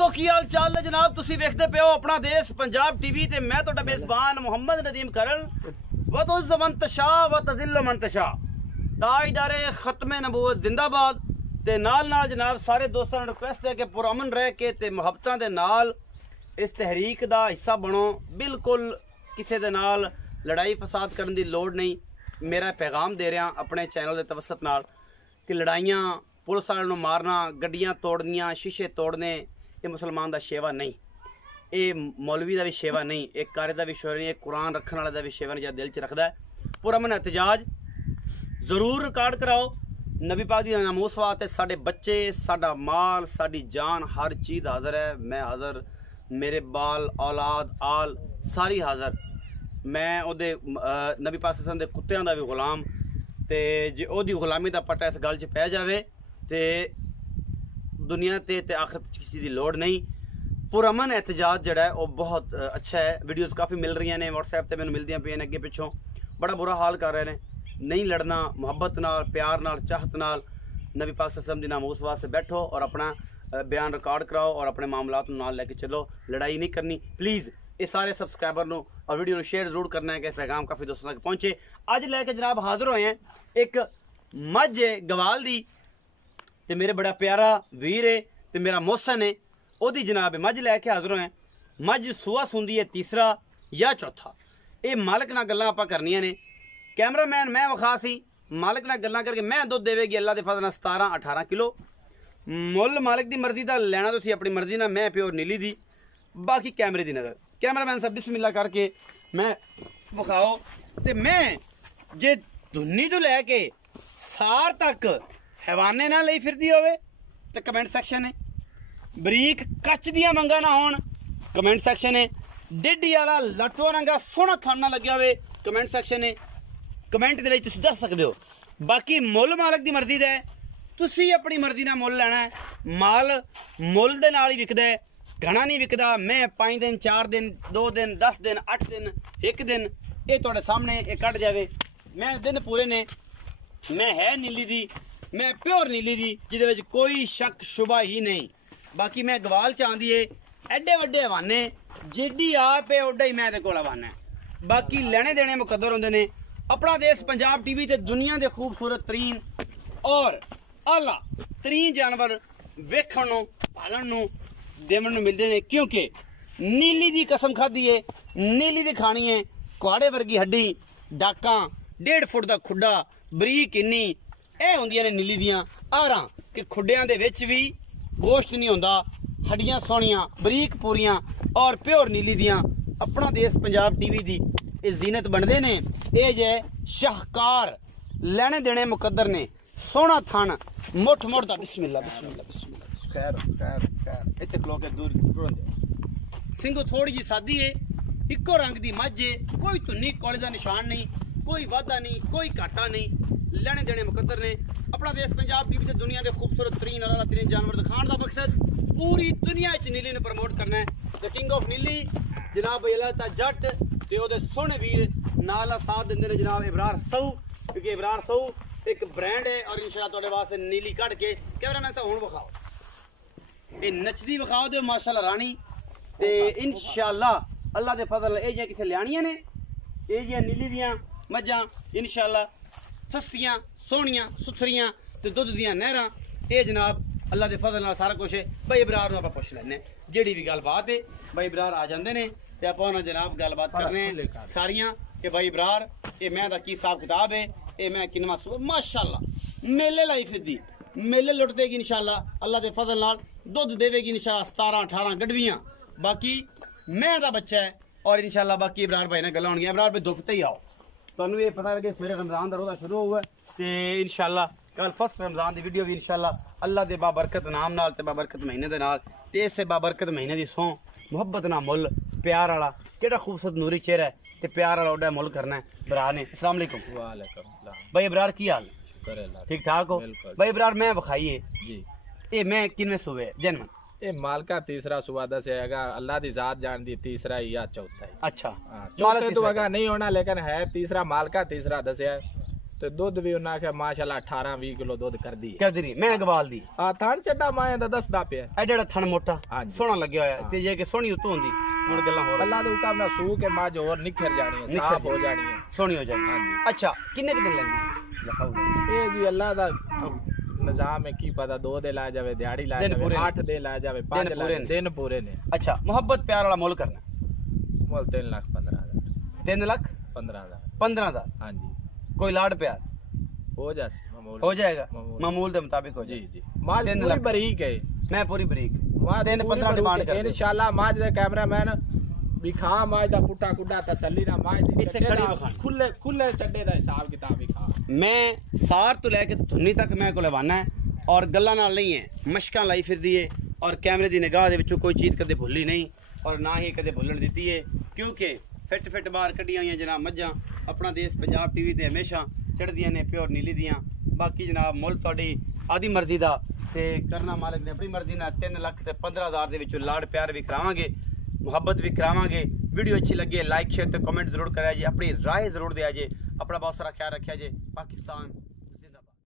दोस्तों की हाल चाल है जनाब। तुसी वेखदे पे हो अपना देश पंजाब टीवी ते मैं तुहाडा मेजबान मोहम्मद नदीम करन। व तुज़ मन तशा व तज़िल्लु मन तशा। ताजदारे खत्मे नबूवत जिंदाबाद। ते नाल नाल जनाब सारे दोस्तों ने रिक्वेस्ट है कि पुरअमन रह के ते मुहब्बतां दे नाल इस तहरीक दा हिस्सा बनो। बिल्कुल किसी दे नाल लड़ाई फसाद करने की लोड़ नहीं। मेरा पैगाम दे रहा अपने चैनल के तवसत नाल कि लड़ाइयाँ पुलिस वालों मारना, गड्डियाँ तोड़नियाँ, शीशे तोड़ने, ये मुसलमान का शेवा नहीं, ये मौलवी का भी शेवा नहीं, एक कारी का भी शेवा नहीं, एक कुरान रखने वाले का भी शेवा नहीं। जो दिल च रखता है पुरअमन एहतजाज जरूर रिकॉर्ड कराओ। नबी पाक दी नामूस वास्ते साडे बच्चे, साडा माल, साडी जान, हर चीज़ हाज़र है। मैं हाज़र, मेरे बाल, औलाद, आल सारी हाज़र। मैं ओदे नबी पाक सल्लल्लाहु अलैहि वसल्लम दे कुत्तियां दा भी गुलाम। ते जे ओदी गुलामी दा पट्टा इस गल च पै जावे ते दुनिया ते आखिरत किसी की लोड़ नहीं। पुरअमन एहतजाज जड़ा है वो बहुत अच्छा है। वीडियोज़ काफ़ी मिल रही ने, व्हाट्सएप पर मैंने मिलदियां पे अगे पिछों बड़ा बुरा हाल कर रहे हैं। नहीं लड़ना, मुहब्बत नाल, प्यार नाल, चाहत नाल नबी पाक सल्लल्लाहु अलैहि वसल्लम दी नामूस वास्ते बैठो और अपना बयान रिकॉर्ड कराओ और अपने मामलात नाल लेके चलो। लड़ाई नहीं करनी। प्लीज़ ये सारे सबसक्राइबर नो और वीडियो को शेयर जरूर करना है कि पैगाम काफ़ी दोस्तों तक पहुँचे। अज लैके जनाब हाजिर होए हैं एक मझ गवाल दी ते मेरे बड़ा प्यारा वीर है ते मेरा मोहसन है ओदी जनाब मझ लैके हाजिर होए। मझ सूआ सुंदी है तीसरा या चौथा। ये मालिक नाल गल्लां आपां करनियां ने। कैमरामैन मैं विखा सी, मालिक नाल गल्लां करके मैं दुध देवेगी अल्लाह दे फज़ल नाल 17-18 किलो। मुल मालिक दी मर्जी दा लेना तुसीं अपनी मर्जी नाल, मैं प्योर नीली दी, बाकी कैमरे दी नज़र। कैमरामैन साहब बिस्मिल्लाह करके मैं विखाओ। ते मैं जे धुन्नी तो लैके सार तक हैवाने ना लई फिरदी होवे तो कमेंट सेक्शन है। बरीक कच दियां मंगा ना होन, कमेंट सेक्शन है। डिड्डी वाला लटो रंगा सोहना थन ना लग्या होवे, कमेंट सेक्शन है। कमेंट दे विच तुसीं दस सकदे हो। बाकी मुल मालक दी मर्जी दा है, तुसीं अपनी मर्जी नाल मुल लैना है। माल मुल दे नाल ही विकदा है, घना नहीं विकदा। मैं 5 दिन 4 दिन 2 दिन 10 दिन 8 दिन 1 दिन ये तुहाडे सामने ये कट जावे। मैं दिन पूरे ने, मैं है नीली दी, मैं प्योर नीली दी, जिहदे विच कोई शक शुबा ही नहीं। बाकी मैं गवाल च आंदी है एडे वड्डे हवाने जिड्डी आप है ओडा ही मैं दे कोल हवाना है। बाकी लेने देने मुकद्दर होंदे ने। अपना देश पंजाब टीवी ते दुनिया के खूबसूरत तरीन और आला तरीन जानवर वेखण नूं पालन नूं देवन नूं मिलदे ने, क्योंकि नीली दी कसम खाधी है, नीली दी खानी है। कुआड़े वर्गी हड्डी, डाकां, 1.5 फुट का खुड्डा, बरीक इन्नी ਇਹ ਹੁੰਦੀਆਂ ਨੇ नीली दियां आरां कि खुड्डियां दे विच भी गोश्त नहीं होंदा। हड्डियां सोहणियां बरीक पूरियां और प्योर नीली दियां अपना देश पंजाब टीवी दी ये जीनत बनदे ने। ये जे शाहकार लेने देने मुकद्दर ने, सोहना थन, मुठ मुठ दा। बिस्मिल्लाह बिस्मिल्लाह बिस्मिल्लाह। खैर खैर खैर इत्थे खलो के दूर सिंगो थोड़ी जी सादी है, इको रंग दी मझ है, कोई धुन्नी कॉले दा निशान नहीं, कोई वादा नहीं, कोई घाटा नहीं। लेने देने मुकद्दर ने। अपना देश पंजाब टीवी से दुनिया के खूबसूरत तरीन और आला तरीन जानवर दिखाने का मकसद पूरी दुनिया च नीली ने प्रमोट करना है। द किंग ऑफ नीली जनाब अल्लाह जट ते ओदे सोहने वीर नाल साथ देंदे ने जनाब इबरार सऊ, क्योंकि इबरार सऊ एक ब्रांड है। और इंशाल्लाह तुहाडे वास्ते नीली कट के कैमरामैन साहब हुण विखाओ, ये नचदी विखाओ दे माशाअल्लाह रानी। ते इंशाल्लाह अल्लाह दे फजल ये जे किथे लियाणियां ने, ये जे नीली दियां मझां इंशाल्लाह सस्तियां सोहणियां सुथरियां ते दुध दियां नहरां। ये जनाब अल्लाह दे फजल नाल सारा कुछ है। भाई इबरार नूं आपां पुछ लैने जेड़ी भी गलबात है। भाई इबरार आ जांदे ने ते आपां उन्हां जनाब गलबात करने सारियां कि भाई इबरार ये मैं दा की हिसाब किताब है, ये मैं किनवा माशाअल्लाह मेले लाई फिरदी, मेले लुट देगी इंशाल्लाह अल्लाह दे फजल नाल। दुध देवेगी इंशाल्लाह 17-18 गडवियां। बाकी मैं दा बच्चा है और इंशाल्लाह बाकी इबरार भाई ने गल्लां होणगियां। इबरार भाई दुखते ही आओ, तुहानू ये पता लगे फिर रमजान का रोज़ा शुरू हुआ तो इंशाल्लाह कल फर्स्ट रमजान की वीडियो भी इंशाल्लाह अल्लाह के बाबरकत नाम नाल ते बाबरकत महीने दे नाल ते इस बाबरकत महीने की सौं मुहब्बत ना मुल प्यार वाला केड़ा खूबसूरत नूरी चेहरा है ते प्यार वाला ओडा मुल करना है। इबरार ने अस्सलाम वालेकुम। वालेकुम सलाम। भाई इबरार की हाल? ठीक ठाक हो? भाई इबरार मैं बखाइए जी, ये मैं किनवे सुबह जन्म ये माल का तीसरा सुबह दस है, अगर अल्लाह की जात जान दी तीसरा ही या चौथा है। अच्छा चौथे तो अगर नहीं होना, लेकिन है तीसरा माल का तीसरा दस है। ਤੇ ਦੁੱਧ ਵੀ ਉਹਨਾਂ ਆਖਿਆ ਮਾਸ਼ਾਅੱਲਾ 18-20 ਕਿਲੋ ਦੁੱਧ ਕਰਦੀ ਹੈ। ਕਰਦੀ ਨਹੀਂ ਮੈਂ ਗਵਾਲ ਦੀ ਆ ਥਣ ਚੱਡਾ ਮਾਇਆ ਦਾ ਦੱਸਦਾ ਪਿਆ ਇਹ ਜਿਹੜਾ ਥਣ ਮੋਟਾ ਹਾਂਜੀ। ਸੋਹਣਾ ਲੱਗਿਆ ਹੋਇਆ ਤੇ ਜੇ ਕਿ ਸੋਹਣੀ ਉਤੋਂ ਹੁੰਦੀ ਹੁਣ ਗੱਲਾਂ ਹੋਰ ਅੱਲਾ ਦੇ ਹੁਕਮ ਨਾਲ ਸੂ ਕੇ ਮੱਝ ਹੋਰ ਨਿਖਰ ਜਾਣੀ ਹੈ, ਸਾਫ ਹੋ ਜਾਣੀ ਹੈ, ਸੋਹਣੀ ਹੋ ਜਾਏਗੀ। ਹਾਂਜੀ। ਅੱਛਾ ਕਿੰਨੇ ਕੁ ਦਿਨ ਲੈਂਦੀ ਲਿਖਾਓ ਇਹ ਜੀ ਅੱਲਾ ਦਾ ਨਿਜ਼ਾਮ ਹੈ, ਕੀ ਪਤਾ 2 ਦੇ ਲਾ ਜਾਵੇ, ਦਿਹਾੜੀ ਲਾ ਦਿਨ ਜਾਵੇ, ਪੂਰੇ 8 ਦੇ ਲਾ ਜਾਵੇ, 5 ਲਾ ਜਾਵੇ, ਦਿਨ ਪੂਰੇ ਨੇ। ਅੱਛਾ ਮੁਹੱਬਤ ਪਿਆਰ ਵਾਲਾ ਮੁੱਲ ਕਰਨਾ ਮੁੱਲ 3,15,000 3 ਲੱਖ 15,000 15 ਦਾ ਹਾਂਜੀ ਕੋਈ ਲਾੜ ਪਿਆਰ ਹੋ ਜਾसी मामूल हो जाएगा मामूल। मामूल के मुताबिक हो जी जाए जी माज 3 पूरी लाख बरीक है मैं पूरी बरीक माज 3-15 डिमांड कर इंशाल्लाह माज दे कैमरामैन भी खा माज दा पुट्टा कुड्डा तसल्ली ना माज दी इत्थे खड़ी वखानी खुले खुले चड्डे दा हिसाब किताब भी खा मैं सार तो लेके धुनी तक मैं को लवाना है और गल्ला नाल नहीं है मशकां लाई फिरदी है और कैमरे दी निगाह दे विचों कोई चीज कदे भुल्ली नहीं और ना ही कदे भुल्लण दित्ती है क्योंकि फिट फिट बाहर कड्डियां होईयां जनाब मज्जां अपना देश पंजाब टीवी ते हमेशा चढ़दियां ने प्योर नीली दियां बाकी जनाब मुल तुहाडी आदी मर्जी दा ते करना मालिक ने अपनी मर्जी नाल 3 लाख ते 15,000 दे विचों लाड़ प्यार भी करावांगे मुहब्बत भी करावांगे वीडियो अच्छी लगे लाइक शेयर ते कमेंट जरूर करा जे अपनी राय जरूर दिया जे अपना बहुत सारा ख्याल रखिया जे पाकिस्तान